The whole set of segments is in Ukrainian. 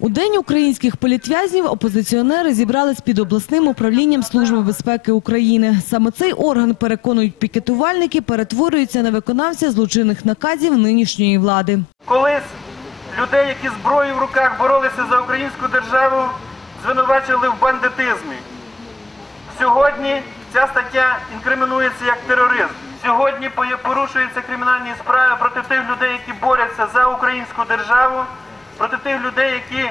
У день українських політв'язнів опозиціонери зібрались під обласним управлінням Служби безпеки України. Саме цей орган, переконують пікетувальники, перетворюється на виконавця злочинних наказів нинішньої влади. Колись людей, які зброєю в руках боролися за українську державу, звинувачили в бандитизмі. Сьогодні ця стаття інкримінується як тероризм. Сьогодні порушуються кримінальні справи проти тих людей, які борються за українську державу, проти тих людей, які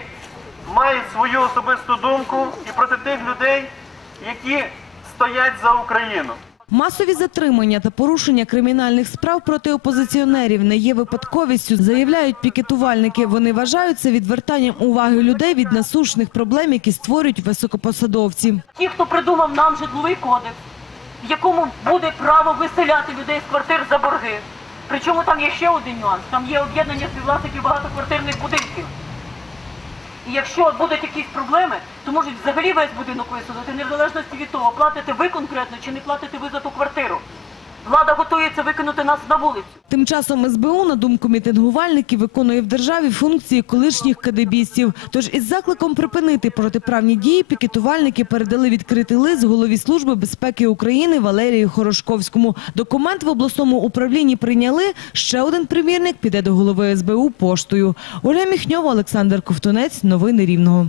мають свою особисту думку, і проти тих людей, які стоять за Україну. Масові затримання та порушення кримінальних справ проти опозиціонерів не є випадковістю, заявляють пікетувальники. Вони вважають це відвертанням уваги людей від насущних проблем, які створюють високопосадовці. Ті, хто придумав нам житловий кодекс, в якому буде право виселяти людей з квартир за борги. Причому там є ще один нюанс. Там є об'єднання співвласників багатоквартирних будинків. І якщо будуть якісь проблеми, то можуть взагалі весь будинок висунути, незалежності від того, платите ви конкретно чи не платите ви за ту квартиру. Влада готується викинути нас на вулицю. Тим часом СБУ, на думку мітингувальників, виконує в державі функції колишніх кадебістів. Тож із закликом припинити протиправні дії пікетувальники передали відкритий лист голові Служби безпеки України Валерію Хорошковському. Документ в обласному управлінні прийняли. Ще один примірник піде до голови СБУ поштою. Ольга Міхньова, Олександр Ковтунець. Новини Рівного.